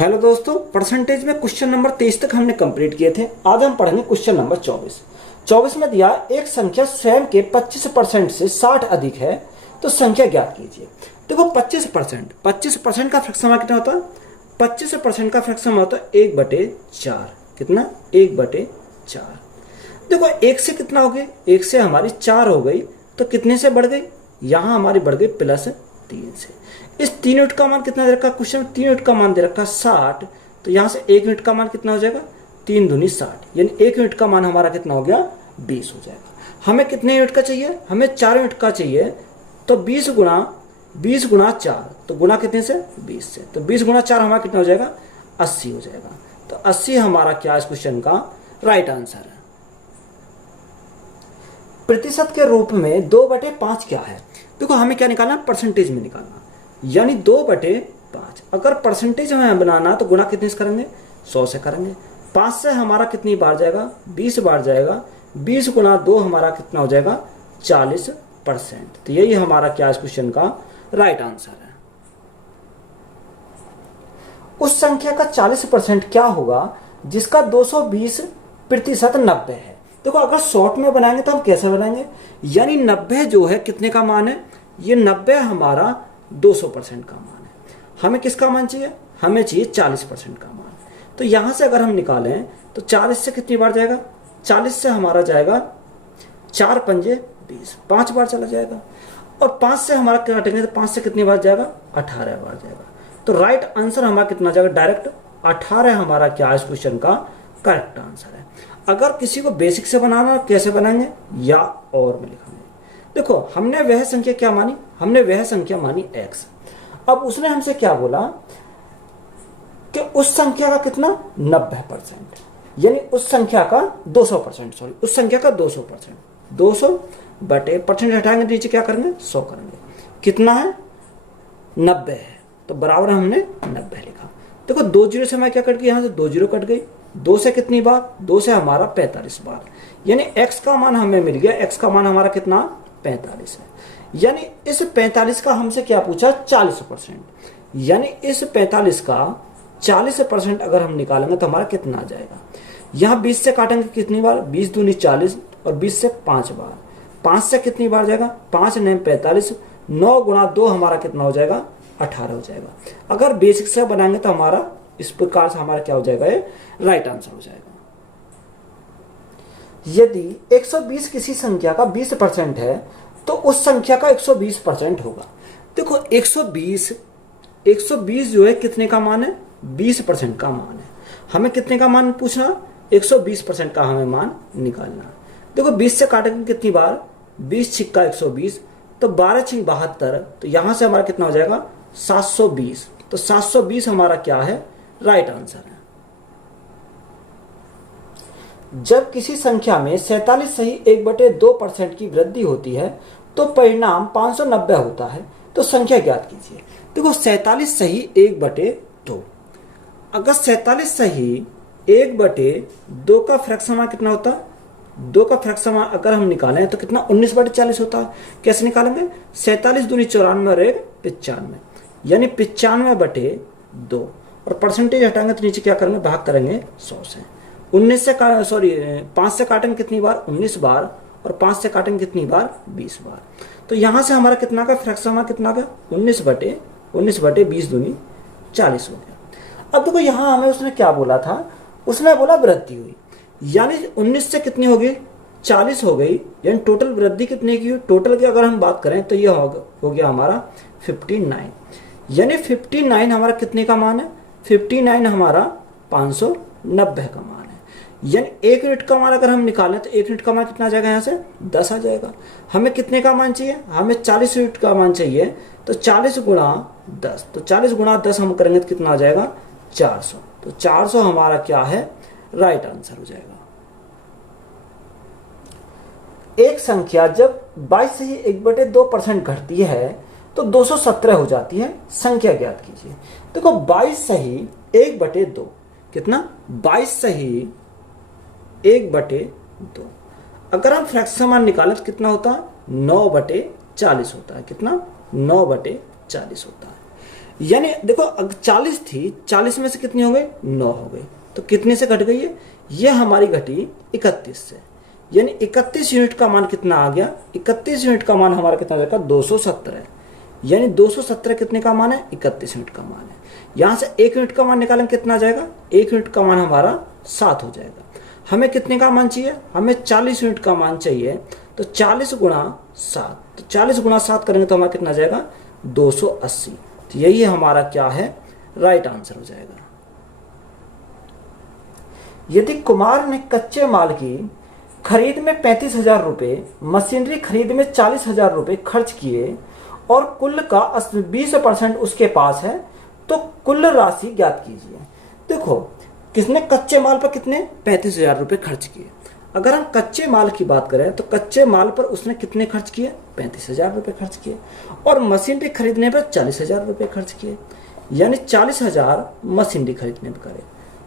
Hello दोस्तों, percentage में question number 23 तक हमने कंप्लीट किए थे। आज हम पढ़ेंगे क्वेश्चन नंबर 24। 24 में दिया एक संख्या स्वयं के 25% से 60 अधिक है तो संख्या ज्ञात कीजिए। देखो 25% का फ्रैक्शन कितना होता है? 25% का फ्रैक्शन होता है 1/4। कितना? 1/4। देखो एक से कितना हो गई? एक से हमारी 4 हो गई तो कितने से बढ़ गई? यहाँ हमारी बढ़ गई +3 से। इस 3 यूनिट का मान कितना दे रखा है? क्वेश्चन में 3 यूनिट का मान दे रखा है 60, तो यहाँ से 1 यूनिट का मान कितना हो जाएगा? 3 दूनी 60, यानी 1 यूनिट का मान हमारा कितना हो गया? 20 हो जाएगा। हमें कितने यूनिट का चाहिए? हमें 4 यूनिट का चाहिए, तो 20 गुणा 4, तो गुणा कितने से? 20 से। तो 20 गुणा 4 हमारा कितना हो जाएगा? 80 हो जाएगा। तो 80 हमारा क्या इस क्वेश्चन का राइट आंसर है। प्रतिशत के रूप में 2/5 क्या है? देखो हमें क्या निकालना? परसेंटेज में निकालना, यानी 2/5। अगर परसेंटेज हमें बनाना तो गुणा कितने से करेंगे? 100 से करेंगे। 5 से हमारा कितनी बार जाएगा? 20 बार जाएगा। 20 गुणा 2 हमारा कितना हो जाएगा? 40%। तो यही हमारा क्या इस क्वेश्चन का राइट आंसर है। उस संख्या का 40% क्या होगा जिसका 220% 90 है? देखो अगर शॉर्ट में बनाएंगे तो हम कैसे बनाएंगे? यानी 90 जो है कितने का मान है? ये 90 हमारा 200% का मान है। हमें किसका मान चाहिए? हमें चाहिए 40% का मान। तो यहां से अगर हम निकालें तो 40 से कितनी बार जाएगा? 40 से हमारा जाएगा 4 पंजे 20, 5 बार चला जाएगा। और 5 से हमारा काटेंगे तो 5 से कितनी बार जाएगा? 18 बार जाएगा। तो राइट आंसर हमारा कितना जाएगा? डायरेक्ट 18 हमारा क्या इस क्वेश्चन का करेक्ट आंसर है। अगर किसी को बेसिक से बनाना कैसे बनाएंगे? या और में लिखेंगे। देखो हमने वह संख्या क्या मानी? हमने वह संख्या मानी x। अब उसने हमसे क्या बोला कि उस संख्या का कितना? 90%, यानी उस संख्या का 200%, सॉरी उस संख्या का 200%। 200 बटे परसेंट हटाएंगे नीचे क्या करेंगे? 100 करेंगे। कितना है? 90 है, तो बराबर हमने 90 लिखा। देखो 2 जीरो से हमारे क्या कट गई? यहाँ से 2 जीरो कट गई। 2 से कितनी बार? 2 से हमारा 45 बार, यानी x का मान हमें मिल गया। x का मान हमारा कितना? 45 है। यानी इस 45 का हमसे क्या पूछा? 40%। यानी इस 45 का 40% अगर हम निकालेंगे तो हमारा कितना आ जाएगा? यहाँ 20 से काटेंगे कितनी बार? 20 दूनी 40 और 20 से 5 बार। 5 से कितनी बार जाएगा? 5 9 45। 9 गुणा 2 हमारा कितना हो जाएगा? 18 हो जाएगा। अगर बेसिक से बनाएंगे तो हमारा इस प्रकार से हमारा क्या हो जाएगा? ये राइट आंसर हो जाएगा। यदि 120 किसी संख्या का 20% है तो उस संख्या का 120% होगा। देखो 120 जो है कितने का मान है? 20% का मान है। हमें कितने का मान पूछना? 120% का हमें मान निकालना। देखो 20 से काटेंगे कितनी बार? 20 छिक्का 120, तो 12 छिक 72, तो यहां से हमारा कितना हो जाएगा? 720। तो 720 हमारा क्या है? राइट आंसर है। जब किसी संख्या में 47 सही 1/2% की वृद्धि होती है तो परिणाम 590 होता है, तो संख्या ज्ञात कीजिए। देखो 47 सही 1/2। अगर 47 सही 1/2 का फ्रैक्शन कितना होता है? 2 का फ्रैक्शन अगर हम निकालें तो कितना? 19/40 होता है। कैसे निकालेंगे? 47 दूनी 94 और 1 95, यानी 95/2। और परसेंटेज हटाएंगे तो नीचे क्या करेंगे? भाग करेंगे 100 से। 5 से काटेंगे कितनी बार? 19 बार। और 5 से काटेंगे कितनी बार? 20 बार। तो यहां से हमारा कितना का फ्रैक्शन कितना का? 19/20 दूनी 40 हो गया। अब देखो यहां हमें उसने क्या बोला था? उसने बोला वृद्धि हुई, यानी 19 से कितनी हो गई? 40 हो गई, यानी टोटल वृद्धि कितने की? टोटल की अगर हम बात करें तो यह हो गया हमारा 59, यानी 59 हमारा कितने का मान है? 59 हमारा 590 का मान है। यानी 1 यूनिट का मान अगर हम निकालें तो 1 यूनिट का मान कितना आ जाएगा? यहाँ से 10 आ जाएगा। हमें कितने का मान चाहिए? हमें 40 यूनिट का मान चाहिए, तो 40 गुणा 10, तो 40 गुणा 10 हम करेंगे तो कितना आ जाएगा? 400। तो 400 हमारा क्या है? राइट आंसर हो जाएगा। एक संख्या जब 22 से ही 1/2% घटती है तो 217 हो जाती है, संख्या ज्ञात कीजिए। देखो 22 सही 1/2 कितना? 22 सही 1/2। अगर हम फ्रैक्शन मान निकालें तो कितना होता है? 9/40 होता है। कितना? 9/40 होता है। यानी देखो 40 थी, 40 में से कितनी हो गई, 9 हो गई, तो कितने से घट गई है, ये हमारी घटी 31 से। यानी 31 यूनिट का मान कितना आ गया, 31 यूनिट का मान हमारा कितना जाएगा, 217। यानी 217 कितने का मान है, 31 यूनिट का मान है। यहाँ से 1 यूनिट का मान निकालें कितना जाएगा, 1 यूनिट का मान हमारा 7 हो जाएगा। हमें कितने का मान चाहिए, हमें 40 यूनिट का मान चाहिए, तो 40 गुणा 7, तो 40 गुणा 7 करेंगे तो हमारा कितना जाएगा, 280। तो यही हमारा क्या है, राइट आंसर हो जाएगा। यदि कुमार ने कच्चे माल की खरीद में 35,000 रुपये, मशीनरी खरीद में 40,000 रुपये खर्च किए और कुल का 20% उसके पास है, तो कुल राशि ज्ञात कीजिए। देखो किसने कच्चे माल पर कितने 35,000 रुपये खर्च किए। अगर हम कच्चे माल की बात करें तो कच्चे माल पर उसने कितने खर्च किए, 35,000 रुपये खर्च किए, और मशीनरी खरीदने पर 40,000 रुपये खर्च किए। यानी 40,000 मशीनरी खरीदने पर करे,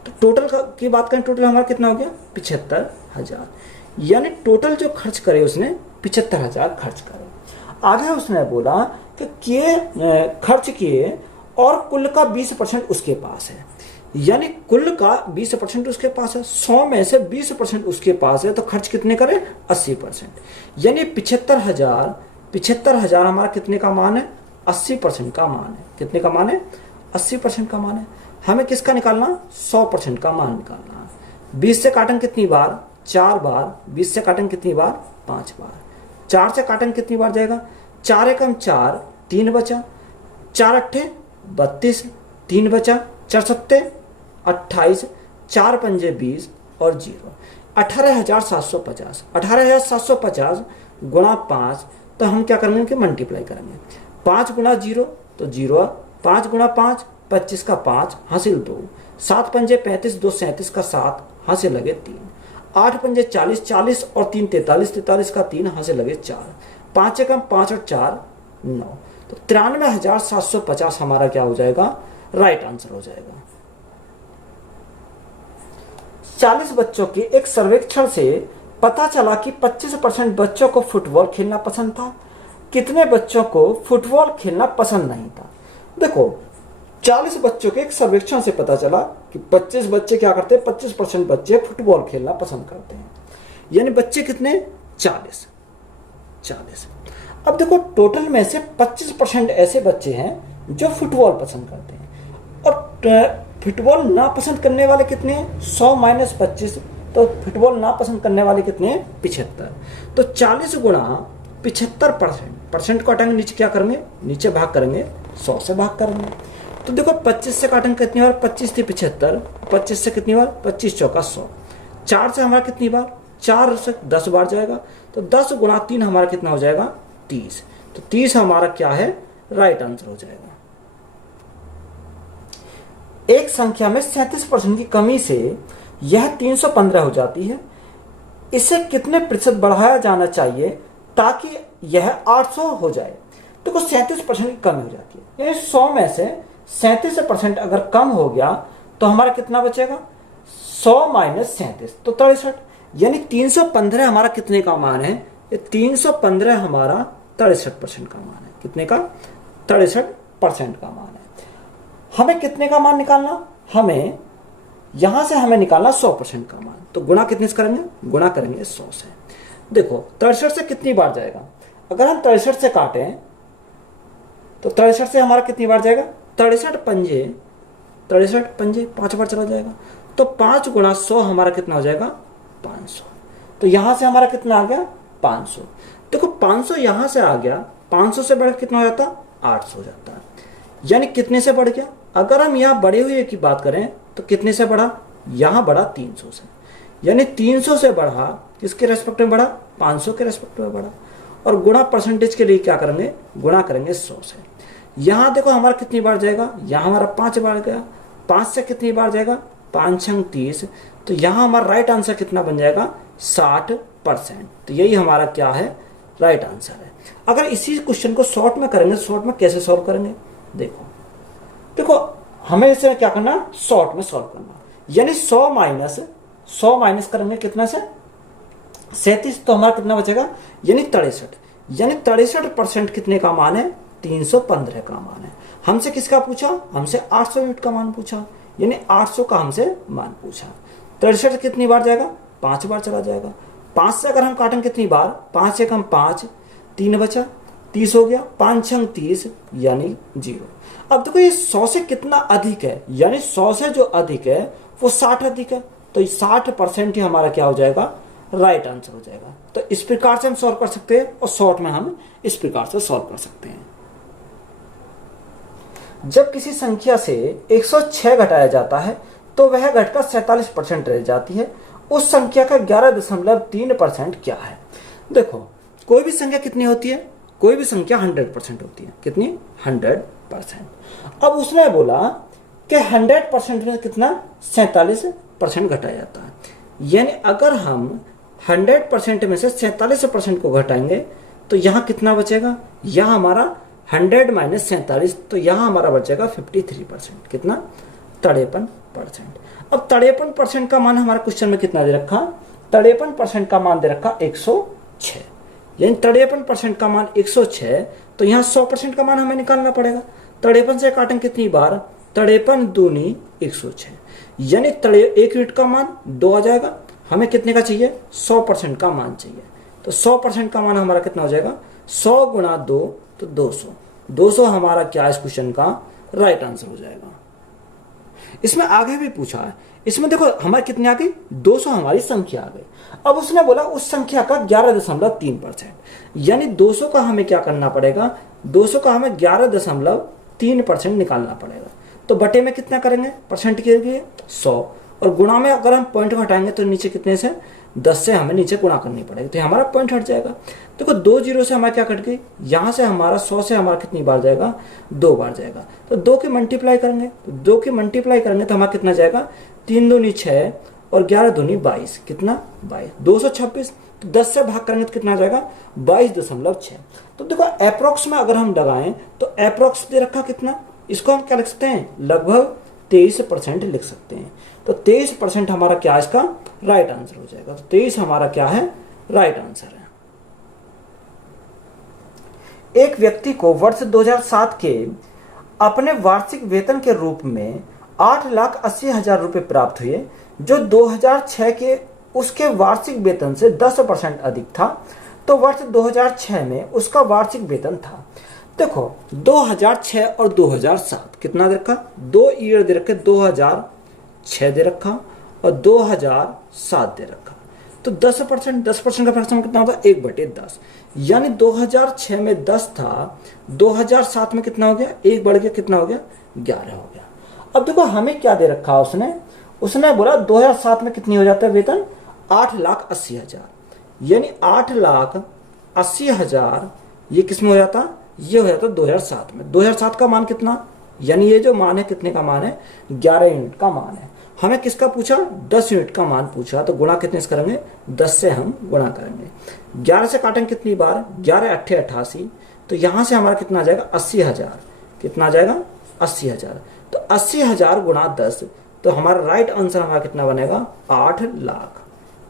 तो टोटल की बात करें, टोटल हमारा कितना हो गया, 75,000। यानी टोटल जो खर्च करे उसने 75,000 खर्च करे। आगे उसने बोला कि खर्च किए और कुल का 20% उसके पास है। यानी कुल का 20% उसके पास है, 100 में से 20% उसके पास है, तो खर्च कितने करें, 80%। यानी 75,000 हमारा कितने का मान है, 80% का मान है। कितने का मान है, 80% का मान है। हमें किसका निकालना, 100% का मान निकालना है। 20 से काटेंगे कितनी बार, 4 बार। 20 से काटेंगे कितनी बार, 5 बार। 4 से काटेंगे कितनी बार जाएगा, 4 एकम 4, 3 बचा, 4 अट्ठे 32, 3 बचा, 4 सत्ते 28, 4 पंजे 20 और 0, 18,750। 18,750 गुणा 5, तो हम क्या करेंगे कि मल्टीप्लाई करेंगे। 5 गुणा 0 तो 0, 5 गुणा 5 25 का 5 हासिल 2, 7 पंजे 35, 2 37 का 7 हासिल लगे 3, 8 पंजे 40, 40 और 3 43, 43 का 3 हासिल लगे 4, 5 एकम 5 और 4 9, तो 93,750 हमारा क्या हो जाएगा, राइट आंसर हो जाएगा। 40 बच्चों के एक सर्वेक्षण से पता चला कि 25% बच्चों को फुटबॉल खेलना पसंद था। कितने बच्चों को फुटबॉल खेलना पसंद नहीं था। देखो 40 बच्चों के एक सर्वेक्षण से पता चला कि 25 बच्चे क्या करते हैं, 25% बच्चे फुटबॉल खेलना पसंद करते हैं। यानी बच्चे कितने, 40। अब देखो टोटल में से 25% ऐसे बच्चे हैं जो फुटबॉल पसंद करते हैं, और फुटबॉल ना पसंद करने वाले कितने हैं, 100 - 25, तो फुटबॉल ना पसंद करने वाले कितने हैं, 75। तो 40 गुणा 75%, को हटाएंगे नीचे क्या करेंगे, नीचे भाग करेंगे, 100 से भाग करेंगे। तो देखो 25 से काटेंगे कितनी बार, 25 थी 75, 25 से कितनी बार, 25 चौका 100, 4 से हमारा कितनी बार, 4 से 10 बार जाएगा, तो 10 गुणा 3 हमारा कितना हो जाएगा, 30। तो 30 हमारा क्या है, राइट आंसर हो जाएगा। एक संख्या में 37% की कमी से यह 315 हो जाती है। इसे कितने प्रतिशत बढ़ाया जाना चाहिए ताकि यह 800 हो जाए। तो 37% की कमी हो जाती है, यानी 100 में से 37% अगर कम हो गया तो हमारा कितना बचेगा, 100 - 37 तो 63। यानी 315 हमारा कितने का मान है, 315 हमारा 63% का मान है। कितने का, 63% का मान है। हमें कितने का मान निकालना, हमें यहां से हमें निकालना 100% का मान। तो गुणा कितने से करेंगे, गुणा करेंगे 100 से। देखो 63 से कितनी बार जाएगा, अगर हम 63 से काटें तो 63 से हमारा कितनी बार जाएगा, 63 पंजे 5 बार चला जाएगा। तो 5 गुणा 100 हमारा कितना हो जाएगा, 500। तो यहां से हमारा कितना आ गया, 500। देखो 500 यहां से आ गया, 500 से बढ़ कितना हो जाता, 800 हो जाता है। यानी कितने से बढ़ गया, अगर हम यहाँ बढ़े हुए की बात करें तो कितने से बढ़ा, यहां बढ़ा 300 से। यानी 300 से बढ़ा, किसके रेस्पेक्ट में बढ़ा, 500 के रेस्पेक्ट में बढ़ा। और गुणा परसेंटेज के लिए क्या करेंगे, गुणा करेंगे 100 से। यहां देखो हमारा कितनी बार जाएगा, यहां हमारा 5 बार गया, 5 से कितनी बार जाएगा, 5 छंग 30। तो यहां हमारा राइट आंसर कितना बन जाएगा, 60%। तो यही हमारा क्या है, राइट आंसर है। अगर इसी क्वेश्चन को शॉर्ट में करेंगे, शॉर्ट में कैसे सॉल्व करेंगे, देखो हमें इसे क्या करना, शॉर्ट में सॉल्व करना। यानी 100 माइनस करेंगे कितना से, 37, तो हमारा कितना बचेगा, यानी 63। यानी 63% कितने का मान है, 315 का मान है। हमसे किसका पूछा, हमसे 800 यूनिट का मान पूछा, यानी 800 का हमसे मान पूछा। 63 कितनी बार जाएगा, 5 बार चला जाएगा। 5 से अगर हम काटें कितनी बार, 5 से कम 5, 3 बचा, 30 हो गया, 5 छंग 30 यानी 0। अब देखो ये 100 से कितना अधिक है, यानी 100 से जो अधिक है वो 60 अधिक है, तो 60% ही हमारा क्या हो जाएगा, राइट आंसर हो जाएगा। तो इस प्रकार से हम सॉल्व कर सकते हैं, और शॉर्ट में हम इस प्रकार से सॉल्व कर सकते हैं। जब किसी संख्या से 106 घटाया जाता है तो वह घटकर 47% रह जाती है, उस संख्या का 11.3% क्या है। देखो कोई भी संख्या कितनी होती है, कोई भी संख्या 100% होती है, कितनी, 100%। अब उसने बोला कि 100% में कितना, 47% घटाया जाता है, यानी अगर हम 100% में से 47% को घटाएंगे तो यहाँ कितना बचेगा, यहाँ हमारा 100 माइनस 47, तो यहाँ हमारा बचेगा 53%, कितना, 53%। अब 53% का मान हमारा क्वेश्चन में कितना दे रखा, 53% का मान दे रखा 106, यानी 53% का मान 106, तो यहाँ 100% का मान हमें निकालना पड़ेगा। 53 से काटें कितनी बार, 53 दूनी 106, यानी 1 यूनिट का मान 2 आ जाएगा। हमें कितने का चाहिए, 100% का मान चाहिए, तो 100% का मान हमारा कितना हो जाएगा, 100 गुणा 2 तो 200। 200 हमारा क्या इस क्वेश्चन का राइट आंसर हो जाएगा। इसमें आगे भी पूछा है, इसमें देखो हमारे कितने आ गई, 200 हमारी संख्या आ गई। अब उसने बोला उस संख्या का 11.3%, यानी 200 का हमें क्या करना पड़ेगा, 200 का हमें 11.3% निकालना पड़ेगा। तो बटे में कितना करेंगे, परसेंट के लिए 100, और गुणा में अगर हम पॉइंट घटाएंगे तो नीचे कितने से, 10 से हमें नीचे गुणा करनी पड़ेगी, तो हमारा पॉइंट हट जाएगा। देखो 2 जीरो से हमारा क्या कट गई, यहाँ से हमारा 100 से हमारा कितनी बार जाएगा, 2 बार जाएगा। तो 2 की मल्टीप्लाई करेंगे, तो 2 की मल्टीप्लाई करेंगे तो हमारा कितना जाएगा, 3 दूनी 6 और 11 दूनी 22, कितना 22, 226। तो 10 से भाग करेंगे तो कितना जाएगा, 22.6। तो देखो अप्रोक्स में अगर हम लगाएं तो अप्रोक्स दे रखा कितना, इसको हम क्या लिख सकते हैं, लगभग 23% लिख सकते हैं। तो 23% हमारा क्या, इसका राइट आंसर हो जाएगा। तो 23 हमारा क्या है, राइट आंसर है। एक व्यक्ति को वर्ष 2007 के अपने वार्षिक वेतन के रूप में 8,80,000 रुपए प्राप्त हुए, जो 2006 के उसके वार्षिक वेतन से 10% अधिक था। तो वर्ष 2006 में उसका वार्षिक वेतन था, देखो 2006 और 2007 कितना दे रखा, 2 ईयर दे रखे, 2006 दे रखा और 2007 दे रखा। तो 10% का फ्रैक्शन कितना होता है, 1/10, यानी 2006 में 10 था, 2007 में कितना हो गया, 1 बढ़ गया, कितना हो गया, 11 हो गया। अब देखो हमें क्या दे रखा उसने बोला 2007 में कितनी हो जाता है वेतन, 8,80,000, यानी 8,80,000 ये किसमें हो जाता, ये हो जाता 2007 में। 2007 का मान कितना, यानी ये जो मान है कितने का मान है, 11 यूनिट का मान है। हमें किसका पूछा, 10 यूनिट का मान पूछा, तो गुणा कितने से करेंगे, 10 से हम गुणा करेंगे। 11 से काटेंगे कितनी बार, 11 8 88, तो यहां से हमारा कितना आ जाएगा, 80,000, कितना आ जाएगा, 80,000। तो 80,000 गुणा 10, तो हमारा राइट आंसर हमारा कितना बनेगा, 8 लाख,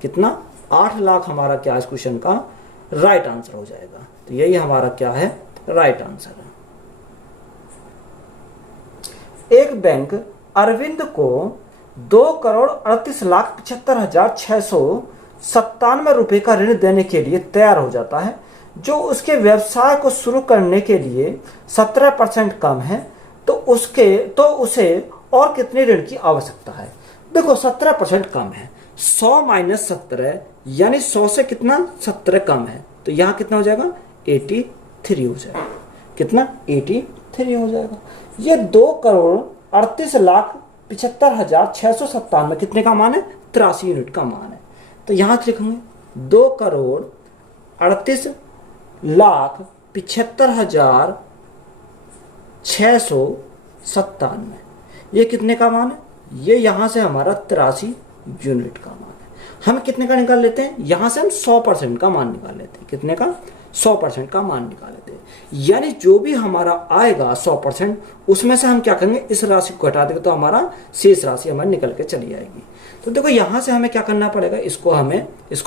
कितना, 8 लाख हमारा क्या इस क्वेश्चन का राइट आंसर हो जाएगा। तो यही हमारा क्या है, राइट आंसर है। एक बैंक अरविंद को 2,38,75,697 रुपए का ऋण देने के लिए तैयार हो जाता है, जो उसके व्यवसाय को शुरू करने के लिए 17% कम है। तो उसे और कितने ऋण की आवश्यकता है। देखो 17% कम है, 100 माइनस 17, यानी 100 से कितना, 17 कम है, तो यहाँ कितना हो जाएगा, 83 हो जाएगा, कितना, 83 हो जाएगा। ये 2,38,75,697 कितने का मान है, 83 यूनिट का मान है। तो यहां से लिखेंगे 2,38,75,697, ये कितने का मान है, ये यहां से हमारा 83 यूनिट का मान है। हम कितने का निकाल लेते हैं, यहां से हम 100% का मान निकाल लेते हैं, कितने का, 100% का मान निकाल लेते हैं। यानी जो भी हमारा आएगा 100%, उसमें से हम क्या करेंगे, इस राशि को घटा देंगे, तो हमारा शेष राशि हमारी निकल के चली आएगी। तो देखो यहां से हमें क्या करना पड़ेगा, इसको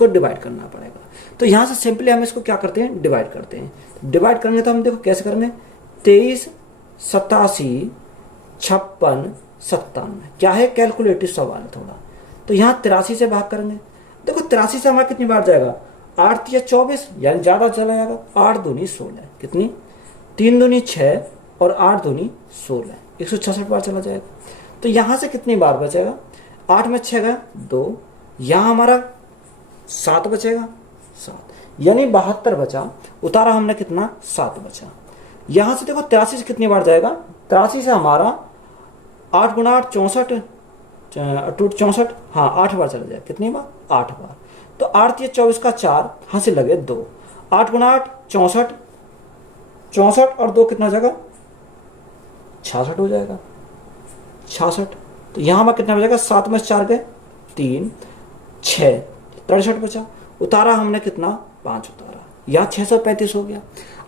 डिवाइड करना पड़ेगा। तो यहां से सिंपली हम इसको क्या करते हैं, डिवाइड करते हैं। डिवाइड करेंगे तो हम देखो कैसे करेंगे, 23 87, 56, 97। क्या है, कैलकुलेटिव सवाल है थोड़ा। तो यहाँ 83 से भाग करेंगे। देखो 83 से हमारा कितनी बार जाएगा, 8 या 24, यानी ज़्यादा चला जाएगा। 8 दूनी 16, कितनी, 3 दूनी 6 और 8 दूनी 16, 166 बार चला जाएगा। तो यहाँ से कितनी बार बचेगा, 8 में 6 गया 2, यहाँ हमारा 7 बचेगा 7, यानी 72 बचा। उतारा हमने कितना, 7 बचा। यहाँ से देखो 83 से कितनी बार जाएगा, 83 से हमारा 8 गुना 8 64, 64, हाँ 8 बार चला जाएगा। कितनी बार, 8 बार। तो 8 या 24 का 4, हाँ से लगे 2, 8 गुना 8 64, 64 और 2 कितना हो जाएगा, 66 हो जाएगा, 66। तो यहाँ हमारा कितना बचेगा, 7 में 4 गए 3, 6, 63 बचा। उतारा हमने कितना, 5 उतारा। यहाँ 635 हो गया।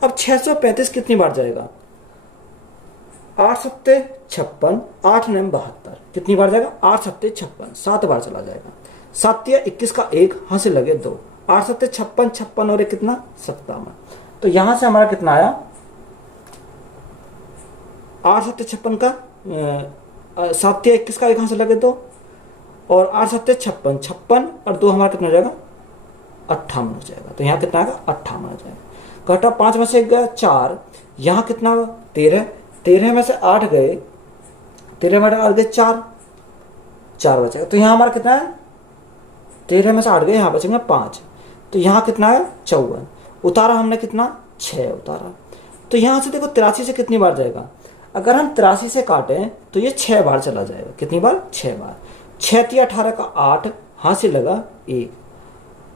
अब 635 कितनी बार जाएगा, 8 सत्ते 56, 8 9 72, कितनी बार जाएगा, 8 सत्ते 56, 7 बार चला जाएगा। 7 या 21 का 1, हाँ से लगे 2, 8 सत्ते 56, 56 और 1 कितना, 57। तो यहाँ से हमारा कितना आया, 8 सत्ते 56 का 7 या 21 का 1, हाँ से लगे 2 और 8 सत्ते 56, 56 और 2 हमारा कितना हो जाएगा, 58 हो जाएगा। तो यहाँ कितना आएगा, 58 हो जाएगा। घटा 5 में से 1 गया 4, यहाँ कितना 13, 13 में से 8 गए, 13 में 8 गए 4, 4 बचेगा। तो यहाँ हमारा कितना है, 13 में से 8 गए, यहाँ बचेंगे 5। तो यहाँ कितना है, 54। उतारा हमने कितना, 6 उतारा। तो यहाँ से देखो 83 से कितनी बार जाएगा, अगर हम 83 से काटें तो ये 6 बार चला जाएगा। कितनी बार, 6 बार। 6 या 18 का 8, हाँ से लगा 1,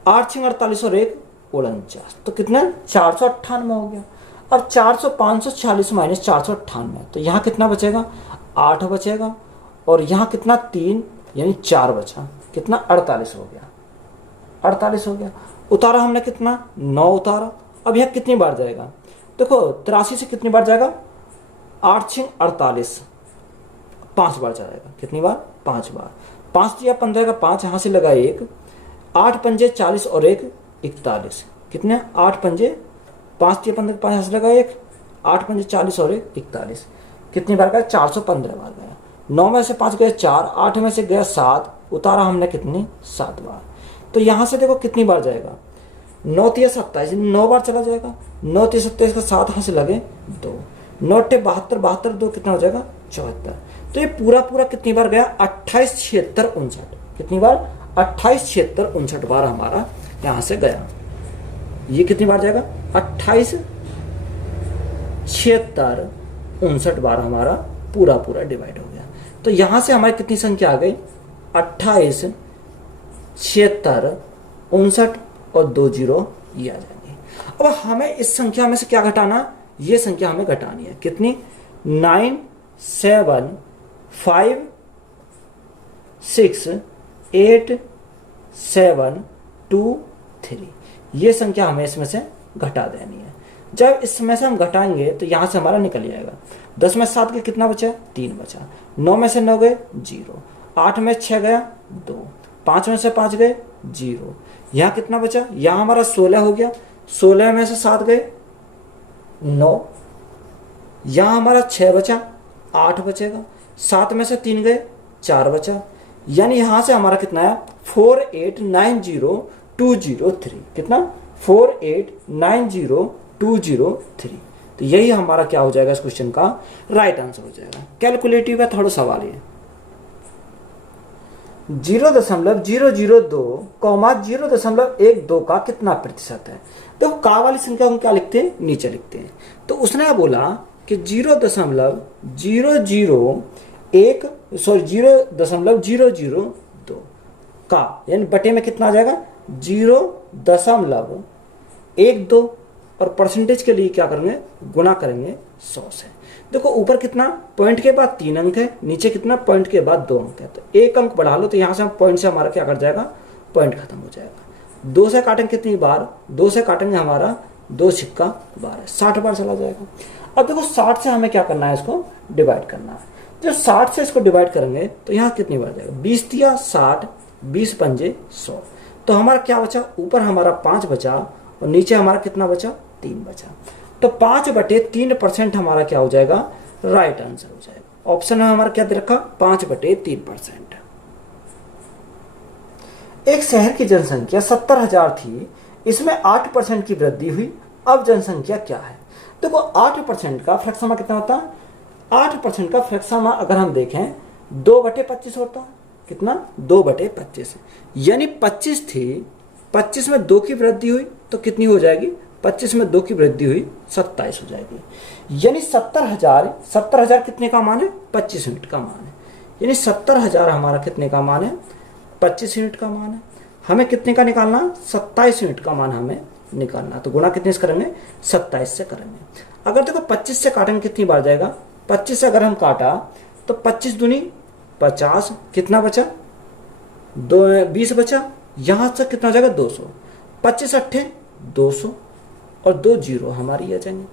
8 6 48 और 1 49। तो कितना, 498 हो गया। अब 400 546 माइनस 498, तो यहाँ कितना बचेगा, 8 बचेगा। और यहाँ कितना, 3 यानी 4 बचा, कितना 48 हो गया, 48 हो गया। उतारा हमने कितना, 9 उतारा। अब यहाँ कितनी बार जाएगा, देखो 83 से कितनी बार जाएगा, 8 6 48, 5 बार जाएगा। कितनी बार, 5 बार। 5 या 15 का 5, यहाँ से लगा 1, 8 पंजे 40 और 1 41, कितने, 8 पंजे 5 या 15 का 5, यहाँ से लगा 1, 8 पंजे 40 और 1 41, कितनी बार गया, 415 बार गया। 9 में से 5 गए 4, 8 में से गया 7, उतारा हमने कितनी, 7 बार। तो यहाँ से देखो कितनी बार जाएगा, 9 3 27, 9 बार चला जाएगा। 9 3 27 का 7, यहाँ से लगे 2, 9 8 72, 72 2 कितना हो जाएगा, 74। तो ये पूरा पूरा कितनी बार गया, 28 76 59, कितनी बार, 28 76 59 बार हमारा यहाँ से गया। ये कितनी बार जाएगा, 28 76 59 बार हमारा पूरा पूरा डिवाइड हो गया। तो यहाँ से हमारी कितनी संख्या आ गई, 28 76 59 और 2 0 ये आ जाएंगे। अब हमें इस संख्या में से क्या घटाना, ये संख्या हमें घटानी है। कितनी, 9 7 5 6 8 7 2 3, ये संख्या हमें इसमें से घटा देनी है। जब इसमें से हम घटाएंगे तो यहाँ से हमारा निकल जाएगा। 10 में 7 के कितना बचा, 3 बचा। 9 में से 9 गए 0, 8 में 6 गया 2, 5 में से 5 गए 0, यहाँ कितना बचा, यहाँ हमारा 16 हो गया। 16 में से 7 गए 9, यहाँ हमारा 6 बचा, 8 बचेगा। 7 में से 3 गए 4 बचा, यानी यहाँ से हमारा कितना है, 4890203, कितना, 4890203। तो यही हमारा क्या हो जाएगा, इस क्वेश्चन का राइट आंसर हो जाएगा। कैलकुलेटिव का थोड़ा सवाल है। 0.002, 0.12 का कितना प्रतिशत है। तो का वाली संख्या हम क्या लिखते हैं, नीचे लिखते हैं। तो उसने बोला कि 0.002 का, यानी बटे में कितना आ जाएगा, 0.12 और परसेंटेज के लिए क्या करेंगे, गुना करेंगे 100 से। देखो ऊपर कितना, पॉइंट के बाद 3 अंक है, नीचे कितना, पॉइंट के बाद 2 अंक है। तो 1 अंक बढ़ा लो तो यहाँ से हम पॉइंट से हमारा क्या कर जाएगा, पॉइंट खत्म हो जाएगा। 2 से काटेंगे कितनी बार, 2 से काटेंगे हमारा 2 छिक्का 12, 60 बार चला जाएगा। अब देखो 60 से हमें क्या करना है, इसको डिवाइड करना है। जब 60 से इसको डिवाइड करेंगे तो यहाँ कितनी बार जाएगा, 20 दिया 60, 20 पंजे 100। तो हमारा क्या बचा, ऊपर हमारा 5 बचा और नीचे हमारा कितना बचा, 3 बचा। तो 5/3% हमारा क्या हो जाएगा, राइट आंसर हो जाएगा। ऑप्शन में हमारा क्या दे रखा, 5/3%। एक शहर की जनसंख्या 70,000 थी, इसमें 8% की वृद्धि हुई, अब जनसंख्या क्या है। देखो 8% का फ्रैक्शन कितना होता है, 8% का फ्रैक्शन अगर हम देखें 2/25 होता है। कितना, 2/25, यानी 25 थी, 25 में 2 की वृद्धि हुई तो कितनी हो जाएगी, 25 में 2 की वृद्धि हुई 27 हो जाएगी। यानी 70,000 कितने का मान है, 25 यूनिट का मान है। यानी 70,000 हमारा कितने का मान है, 25 यूनिट का मान है। हमें कितने का निकालना, 27 यूनिट का मान हमें निकालना। तो गुणा कितने से करेंगे, 27 से करेंगे। अगर देखो 25 से काटेंगे कितनी बार जाएगा, 25 से अगर हम काटा तो 25 दूनी 50, कितना बचा, 20 बचा, यहां से कितना हो जाएगा 200, 25 अट्ठे 200 और 2 जीरो हमारी आ जाएंगे।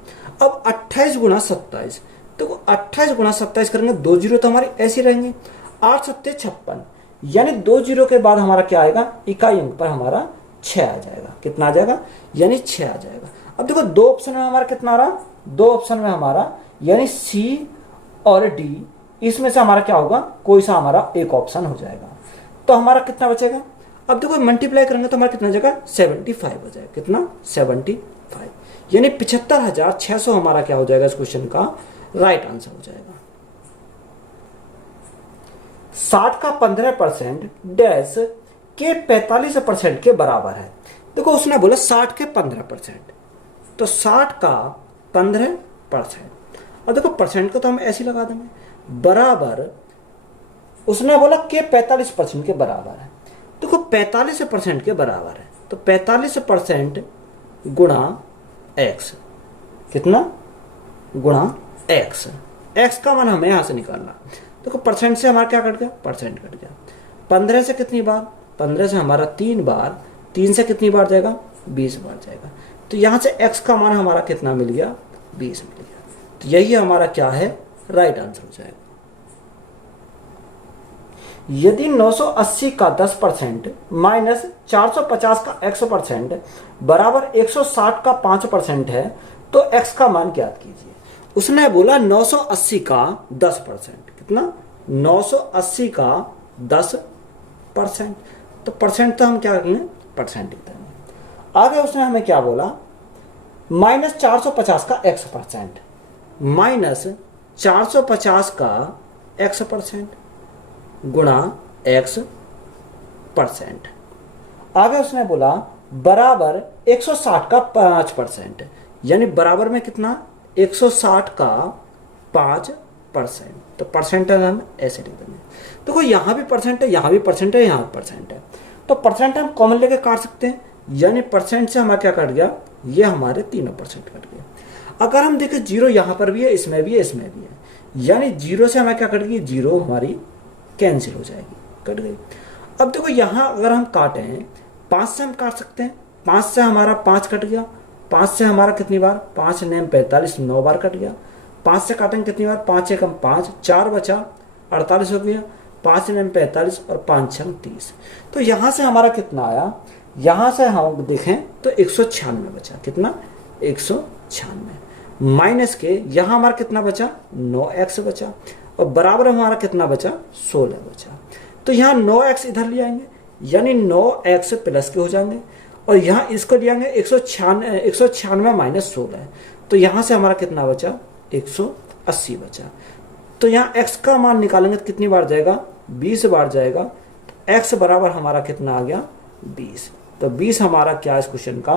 अब 28 गुणा 27, तो 28 गुणा 27 करेंगे, 2 जीरो तो हमारे ऐसे रहेंगे, 8 सत्ते 56, यानी 2 जीरो के बाद हमारा क्या आएगा, इकाई अंक पर हमारा 6 आ जाएगा। कितना आ जाएगा, यानी 6 आ जाएगा। अब देखो 2 ऑप्शन में हमारा कितना आ रहा, 2 ऑप्शन में हमारा यानी सी और डी, इसमें से हमारा क्या होगा, कोई सा हमारा एक ऑप्शन हो जाएगा। तो हमारा कितना बचेगा, अब देखो मल्टीप्लाई करेंगे तो हमारा कितना हो जाएगा, 75 हो जाएगा। कितना, 75, यानी 75,600 हमारा क्या हो जाएगा, इस क्वेश्चन का राइट आंसर हो जाएगा। 60 का 15% डैश के 45% के बराबर है। देखो उसने बोला 60 के 15%, तो 60 का 15%, और देखो परसेंट को तो हम ऐसे ही लगा देंगे, बराबर उसने बोला के 45% के बराबर है। देखो 45% के बराबर है, तो 45% गुणा x, कितना, गुणा x, x का मान हमें यहां से निकालना। देखो परसेंट से हमारा क्या कट गया, परसेंट कट गया। 15 से कितनी बार, 15 से हमारा 3 बार, 3 से कितनी बार जाएगा, 20 बार जाएगा। तो यहां से x का मान हमारा कितना मिल गया, 20 मिल गया। तो यही हमारा क्या है, राइट आंसर हो जाएगा। यदि 980 का 10% माइनस 450 का x% बराबर 160 का 5% है, तो x का मान ज्ञात कीजिए। उसने बोला 980 का 10%, कितना, 980 का 10%, तो परसेंट तो हम क्या करेंगे, परसेंट लिख देंगे। आगे उसने हमें क्या बोला, माइनस 450 का x%, माइनस 450 का x% गुणा x%। आगे उसने बोला बराबर 160 का 5%, यानी बराबर में कितना, 160 का 5%, तो परसेंट हम ऐसे लिख देंगे। देखो यहाँ भी परसेंट है, यहाँ भी परसेंट है, यहाँ भी परसेंट है, तो परसेंट हम कॉमन लेके काट सकते हैं, यानी परसेंट से हमारा क्या कट गया, ये हमारे तीनों परसेंट कट गए। अगर हम देखें जीरो यहाँ पर भी है, इसमें भी है, इसमें भी है, यानी जीरो से हमें क्या कट गई, जीरो हमारी कैंसिल हो जाएगी, कट गई। अब देखो यहाँ अगर हम काटें 5 से हम काट सकते हैं, 5 से हमारा 5 कट गया, 5 से हमारा कितनी बार, 5 नेम 45, 9 बार कट गया। 5 से काटेंगे कितनी बार, 5 एकम 5, 4 बचा, 48 हो गया, 5 नेम 45 और 5 छंग 30। तो यहाँ से हमारा कितना आया, यहाँ से हम देखें तो 196 बचा, कितना, 196 माइनस के यहाँ हमारा कितना बचा, 9x बचा, और बराबर हमारा कितना बचा, 16 बचा। तो यहाँ 9x इधर ले आएंगे, यानी 9x प्लस के हो जाएंगे, और यहाँ इसको ले आएंगे 196 माइनस 16, तो यहाँ से हमारा कितना बचा, 180 बचा। तो यहाँ x का मान निकालेंगे तो कितनी बार जाएगा, 20 बार जाएगा। तो x बराबर हमारा कितना आ गया, 20। तो 20 हमारा क्या इस क्वेश्चन का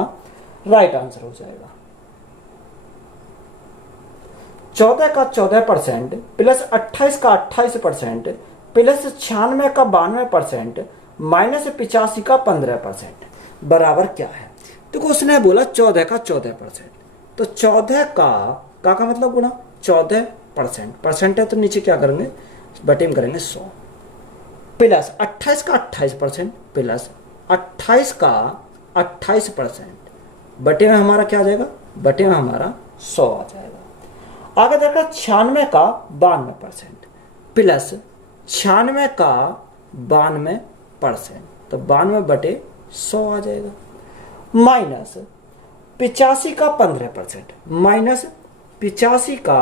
राइट आंसर हो जाएगा। 14 का 14% प्लस 28 का 28% प्लस 96 का 92% माइनस 85 का 15% बराबर क्या है। देखो उसने बोला 14 का 14%, तो 14 का मतलब गुणा 14%, परसेंट है तो नीचे क्या करेंगे, बटे में करेंगे 100, प्लस 28 का 28% प्लस 28 का 28%, बटे में हमारा क्या आ जाएगा, बटे में हमारा 100 आ जाएगा। आगे देखा 96 का 92% प्लस 96 का 92%, तो 92 बटे 100 आ जाएगा, माइनस 85 का 15%, माइनस 85 का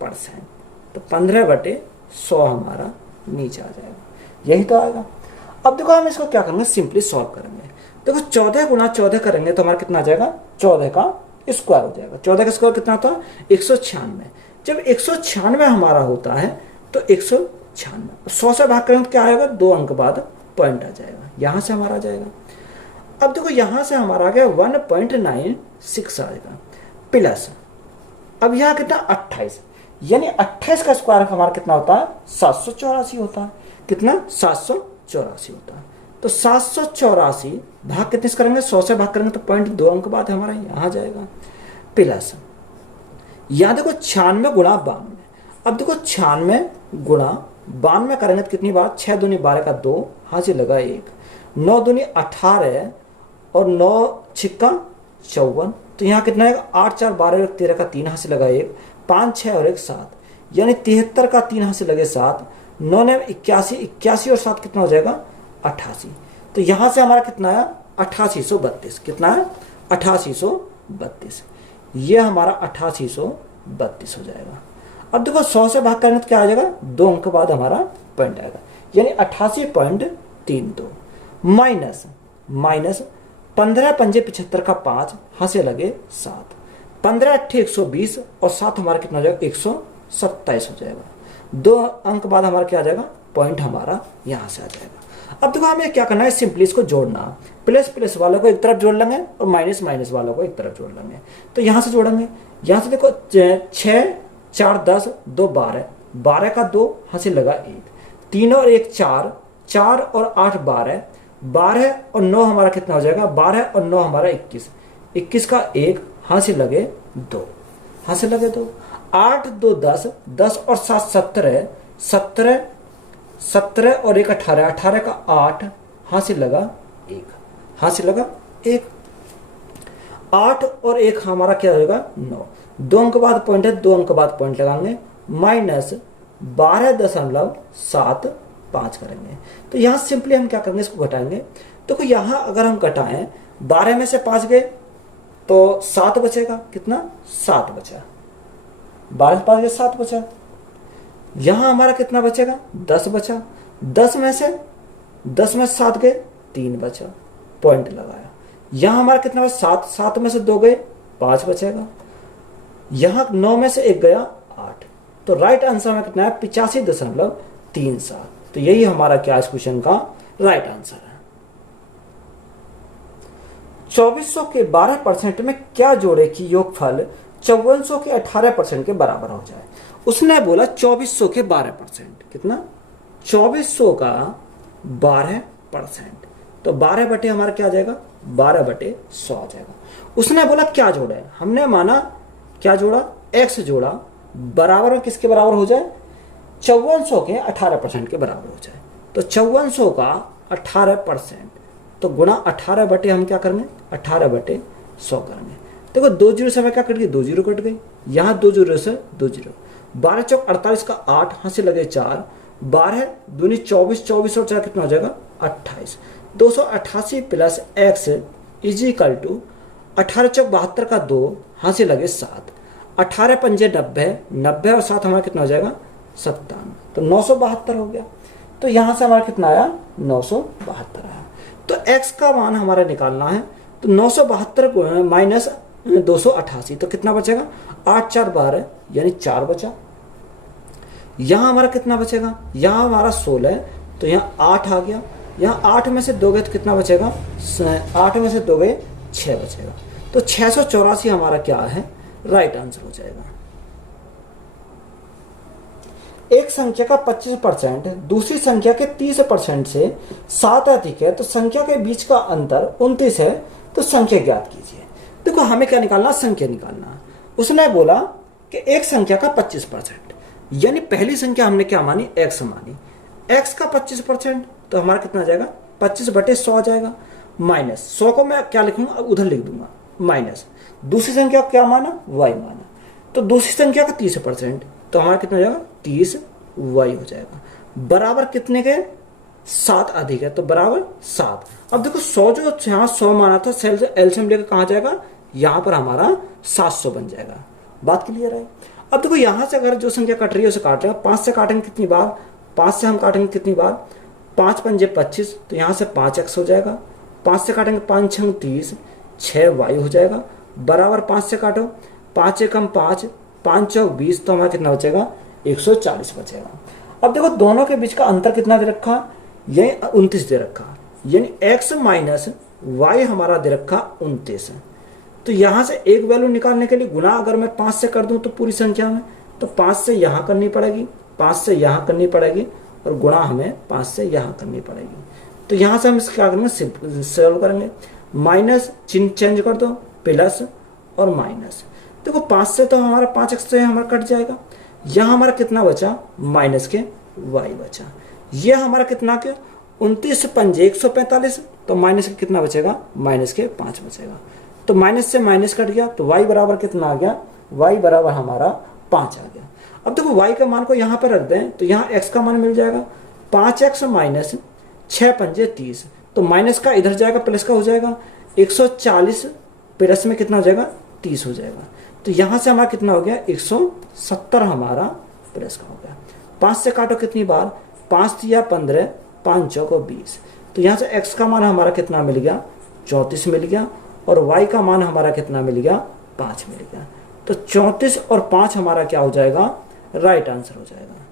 परसेंट। तो 15/100 हमारा नीचे आ जाएगा, यही तो आएगा। अब देखो हम इसको क्या करेंगे, सिंपली सॉल्व करेंगे। देखो 14 गुणा 14 करेंगे तो हमारा कितना आ जाएगा, 14 का स्क्वायर हो जाएगा। 14 का स्क्वायर कितना होता है, 196। जब 196 हमारा होता है तो 196 100 से भाग करेंगे तो क्या आएगा, 2 अंक बाद पॉइंट आ जाएगा, यहां से हमारा आ जाएगा। अब देखो यहां से हमारा आ गया 1.96 आएगा प्लस, अब यहाँ कितना 28, यानी 28 का स्क्वायर हमारा कितना होता है, 784 होता है। कितना, 784 होता है। तो 784 भाग कितने से करेंगे, 100 से भाग करेंगे तो पॉइंट 2 अंक बाद हमारा यहाँ जाएगा प्लस, यहाँ देखो 96 गुणा 92। अब देखो 96 गुणा 92 करेंगे तो कितनी बार, 6 दूनी 12 का 2, हाँ से लगा 1, 9 दूनी 18 और 9 छिक्का 54। तो यहाँ कितना है, 8 4 12 और 13 का 3, हाँ से लगा 1, 5 6 और 1 7, यानी 73 का 3 हाँ से लगे 7, 9 ने 81, 81 और 7 कितना हो जाएगा 88। तो यहाँ से हमारा कितना आया 8832, कितना है 8832, ये हमारा 8832 हो जाएगा। अब देखो 100 से भाग करेंगे तो क्या आ जाएगा, 2 अंक बाद हमारा पॉइंट आएगा, यानी 88.32 माइनस 15 पंजे 75 का 5, हाँ से लगे 7, 15 8 120 और 7 हमारा कितना हो जाएगा 127 हो जाएगा। 2 अंक बाद हमारा क्या आ जाएगा, पॉइंट हमारा यहाँ से आ जाएगा। अब देखो हमें क्या करना है, सिंपली इसको जोड़ना, प्लस प्लस वालों को एक तरफ जोड़ लेंगे और माइनस माइनस वालों को एक तरफ जोड़ लेंगे। तो यहाँ से जोड़ेंगे, यहाँ से देखो 6 4 10 2 12, 12 का 2 हाँ से लगा 1, 3 और 1 4, 4 और 8 12, 12 और 9 हमारा कितना हो जाएगा, 12 और 9 हमारा 21, 21 का 1 हाँ से लगे 2, हाँ से लगे 2, 8 2 10, 10 और 7 17, 17 17 और 1 18, 18 का 8 हाँ से लगा 1, हाँ से लगा 1, 8 और 1 हमारा क्या होगा 9, 2 अंक बाद पॉइंट है, 2 अंक बाद पॉइंट लगाएंगे, माइनस 12.75 करेंगे। तो यहाँ सिंपली हम क्या करेंगे, इसको घटाएंगे। तो यहाँ अगर हम घटाएं, 12 में से 5 गए तो 7 बचेगा, कितना 7 बचा, 12 से 5 गए 7 बचा। यहाँ हमारा कितना बचेगा, 10 बचा, 10 में से 7 गए 3 बचा, पॉइंट लगाया। यहाँ हमारा कितना बचा, 7, 7 में से 2 गए 5 बचेगा। यहाँ 9 में से 1 गया 8, तो राइट आंसर में कितना है 85.37। तो यही हमारा क्या इस क्वेश्चन का राइट आंसर है। 2400 के 12% में क्या जोड़े कि योगफल 5400 के 18% के बराबर हो जाए। उसने बोला 2400 के 12%, कितना 2400 का 12%, तो 12 बटे हमारा क्या आ जाएगा, 12/100 आ जाएगा। उसने बोला क्या जोड़ा है, हमने माना क्या जोड़ा, x जोड़ा, बराबर किसके बराबर हो जाए, 5400 के 18% के बराबर हो जाए। तो 5400 का 18%, तो गुणा 18 बटे हम क्या करेंगे 18/100 करेंगे। देखो 2 जीरो से हमें क्या कट गई, 2 जीरो कट गई, यहाँ 2 जीरो से 2 जीरो, 12 चौक 48 का 8 हाँ से लगे 4, 12 दूनी 24, 24 और 4 कितना हो जाएगा 28, 288 प्लस x इजिकल टू 18 चौक 72 का 2 हाँ से लगे 7, 18 पंजे 90, 90 और 7 हमारा कितना हो जाएगा 57, तो 972 हो गया। तो यहाँ से हमारा कितना आया 972 आया। तो x का मान हमारा निकालना है, तो 972 माइनस 288, तो कितना बचेगा 8 4 12, यानी 4 बचा। यहाँ हमारा कितना बचेगा, यहाँ हमारा 16 है, तो यहाँ 8 आ गया, यहाँ 8 में से 2 गए तो कितना बचेगा, 8 में से 2 गए 6 बचेगा। तो 684 हमारा क्या है राइट आंसर हो जाएगा। एक संख्या का 25% दूसरी संख्या के 30% से 7 अधिक है तो संख्या के बीच का अंतर 29 है, तो संख्या ज्ञात कीजिए। देखो हमें क्या निकालना, संख्या निकालना। उसने बोला कि एक संख्या का 25%, यानी पहली संख्या हमने क्या मानी, x मानी, x का 25%, तो हमारा कितना आ जाएगा 25/100 आ जाएगा, माइनस 100 को मैं क्या लिखूंगा, उधर लिख दूंगा, माइनस दूसरी संख्या क्या माना, y माना, तो दूसरी संख्या का 30%, तो हमारा कितना हो जाएगा 30y हो जाएगा, बराबर कितने के 7 अधिक है, तो बराबर 7। अब देखो 100 जो यहाँ 100 माना था, एलसीएम लेकर कहाँ जाएगा, यहाँ पर हमारा 700 बन जाएगा। बात क्लियर है। अब देखो यहाँ से अगर जो संख्या कट रही है उसे काट रहे हैं, 5 से काटेंगे कितनी बार, 5 से हम काटेंगे कितनी बार, 5 पंजे 25, तो यहाँ से 5x हो जाएगा, 5 से काटेंगे 5 छंग 30, 6y हो जाएगा, बराबर 5 से काटो, 5 एकम 5, 5 चौक 20, तो हमारा कितना बचेगा, 140 बचेगा। अब देखो दोनों के बीच का अंतर कितना दे रखा, ये 29 दे रखा, यानी x माइनस y हमारा दे रखा 29 है। तो यहाँ से एक वैल्यू निकालने के लिए गुना अगर मैं 5 से कर दूं तो पूरी संख्या में, तो 5 से यहाँ करनी पड़ेगी, 5 से यहाँ करनी पड़ेगी, और गुणा हमें 5 से यहाँ करनी पड़ेगी। तो यहाँ से हम इसका क्या करेंगे, सॉल्व करेंगे, माइनस चिन्ह चेंज कर दो, प्लस और माइनस। देखो 5 से तो हमारा 5x से हमारा कट जाएगा, यहाँ हमारा कितना बचा, माइनस के y बचा। ये हमारा कितना के 29 पंजे 145, तो माइनस के कितना बचेगा, माइनस के 5 बचेगा। तो माइनस से माइनस कट गया, तो y बराबर कितना आ गया, y बराबर हमारा 5 आ गया। अब देखो y का मान को यहाँ पर रख दें तो यहाँ x का मान मिल जाएगा 5x माइनस 6 पंजे 30, तो माइनस का इधर जाएगा प्लस का हो जाएगा, 140 प्लस में कितना हो जाएगा, 30 हो जाएगा। तो यहाँ से हमारा कितना हो गया, 170 हमारा प्लस का हो गया। 5 से काटो कितनी बार, 5 या 15, 5 चौको 20, तो यहाँ से x का मान हमारा कितना मिल गया, 34 मिल गया, और y का मान हमारा कितना मिल गया, 5 मिल गया। तो 34 और 5 हमारा क्या हो जाएगा, राइट आंसर हो जाएगा।